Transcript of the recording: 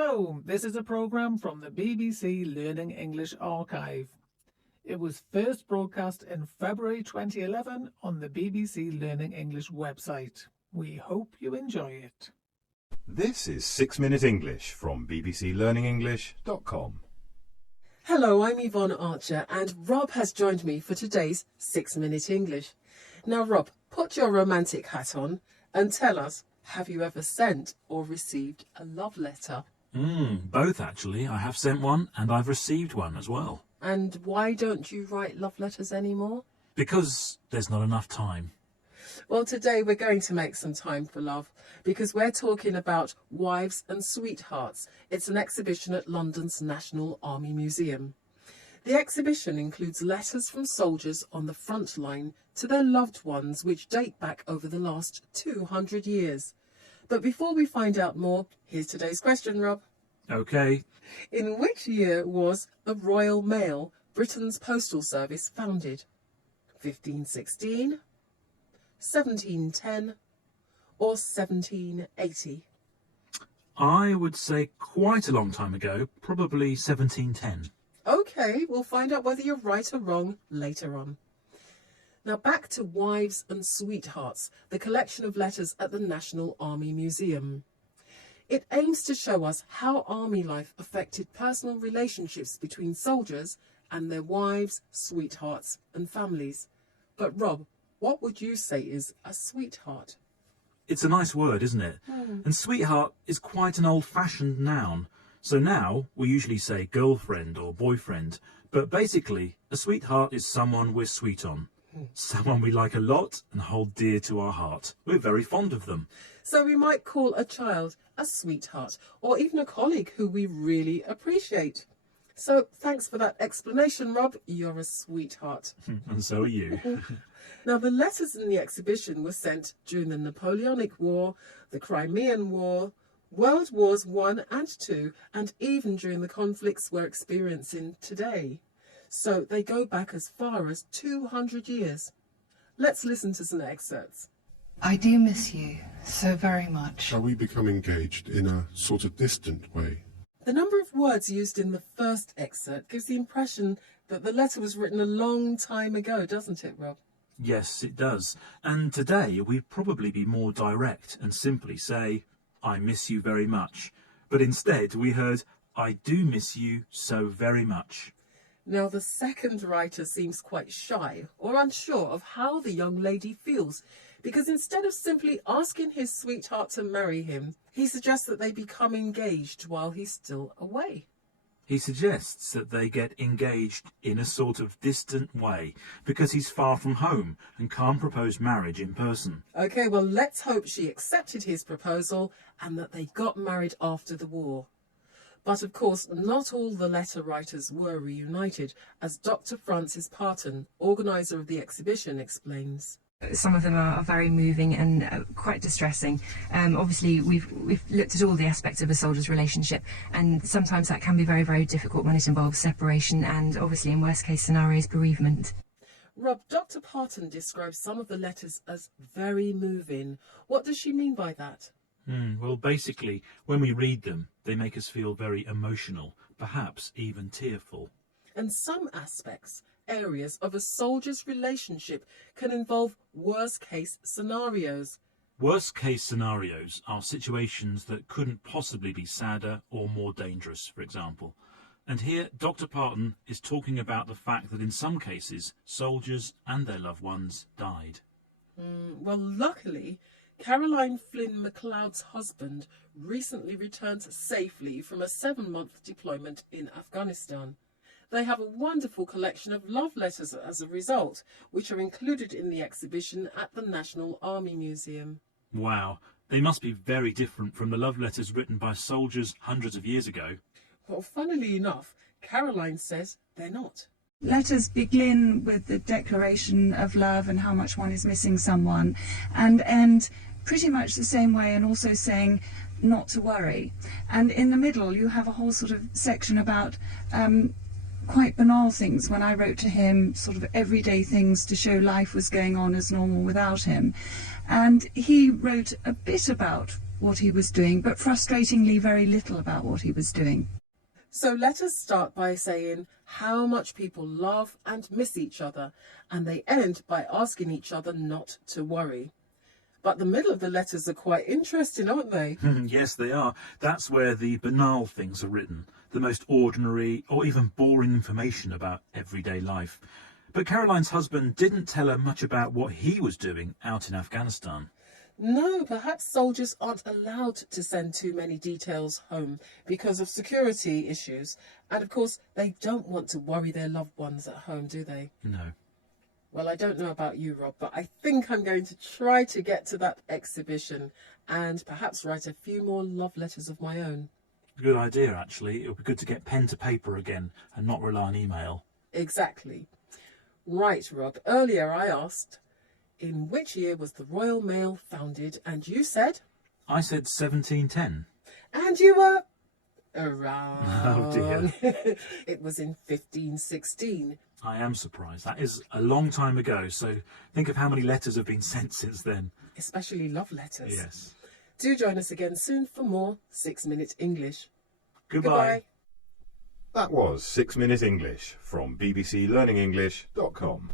Hello, this is a programme from the BBC Learning English archive. It was first broadcast in February 2011 on the BBC Learning English website. We hope you enjoy it. This is 6 Minute English from bbclearningenglish.com. Hello, I'm Yvonne Archer and Rob has joined me for today's 6 Minute English. Now Rob, put your romantic hat on and tell us, have you ever sent or received a love letter? Both actually. I have sent one and I've received one as well. And why don't you write love letters anymore? Because there's not enough time. Well, today we're going to make some time for love because we're talking about Wives and Sweethearts. It's an exhibition at London's National Army Museum. The exhibition includes letters from soldiers on the front line to their loved ones which date back over the last 200 years. But before we find out more, here's today's question, Rob. OK. In which year was the Royal Mail, Britain's postal service, founded? 1516, 1710 or 1780? I would say quite a long time ago, probably 1710. OK, we'll find out whether you're right or wrong later on. Now back to Wives and Sweethearts, the collection of letters at the National Army Museum. It aims to show us how army life affected personal relationships between soldiers and their wives, sweethearts and families. But Rob, what would you say is a sweetheart? It's a nice word, isn't it? And sweetheart is quite an old-fashioned noun. So now we usually say girlfriend or boyfriend. But basically, a sweetheart is someone we're sweet on. Someone we like a lot and hold dear to our heart. We're very fond of them. So we might call a child a sweetheart, or even a colleague who we really appreciate. So thanks for that explanation, Rob. You're a sweetheart. And so are you. Now, the letters in the exhibition were sent during the Napoleonic War, the Crimean War, World Wars I and II, and even during the conflicts we're experiencing today. So they go back as far as 200 years. Let's listen to some excerpts. I do miss you so very much. Shall we become engaged in a sort of distant way? The number of words used in the first excerpt gives the impression that the letter was written a long time ago, doesn't it, Rob? Yes, it does. And today we'd probably be more direct and simply say, I miss you very much. But instead we heard, I do miss you so very much. Now, the second writer seems quite shy or unsure of how the young lady feels, because instead of simply asking his sweetheart to marry him, he suggests that they become engaged while he's still away. He suggests that they get engaged in a sort of distant way because he's far from home and can't propose marriage in person. OK, well, let's hope she accepted his proposal and that they got married after the war. But of course, not all the letter writers were reunited, as Dr. Frances Parton, organiser of the exhibition, explains. Some of them are very moving and quite distressing. Obviously, we've looked at all the aspects of a soldier's relationship, and sometimes that can be very, very difficult when it involves separation and, obviously, in worst-case scenarios, bereavement. Rob, Dr. Parton describes some of the letters as very moving. What does she mean by that? Well, basically, when we read them, they make us feel very emotional, perhaps even tearful. And some areas of a soldier's relationship can involve worst-case scenarios. Worst-case scenarios are situations that couldn't possibly be sadder or more dangerous, for example. And here, Dr. Parton is talking about the fact that in some cases, soldiers and their loved ones died. Well, luckily, Caroline Flynn MacLeod's husband recently returned safely from a 7-month deployment in Afghanistan. They have a wonderful collection of love letters as a result, which are included in the exhibition at the National Army Museum. Wow, they must be very different from the love letters written by soldiers hundreds of years ago. Well, funnily enough, Caroline says they're not. Letters begin with the declaration of love and how much one is missing someone, and end pretty much the same way, and also saying not to worry. And in the middle you have a whole sort of section about quite banal things. When I wrote to him, sort of everyday things to show life was going on as normal without him. And he wrote a bit about what he was doing, but frustratingly very little about what he was doing. So letters start by saying how much people love and miss each other, and they end by asking each other not to worry. But the middle of the letters are quite interesting, aren't they? Yes, they are. That's where the banal things are written, the most ordinary or even boring information about everyday life. But Caroline's husband didn't tell her much about what he was doing out in Afghanistan. No, perhaps soldiers aren't allowed to send too many details home because of security issues. And of course, they don't want to worry their loved ones at home, do they? No. Well, I don't know about you, Rob, but I think I'm going to try to get to that exhibition and perhaps write a few more love letters of my own. Good idea, actually. It would be good to get pen to paper again and not rely on email. Exactly. Right, Rob. Earlier I asked, in which year was the Royal Mail founded? And you said? I said 1710. And you were around. Oh, dear. It was in 1516. I am surprised. That is a long time ago, so think of how many letters have been sent since then. Especially love letters. Yes. Do join us again soon for more 6 Minute English. Goodbye. That was 6 Minute English from bbclearningenglish.com.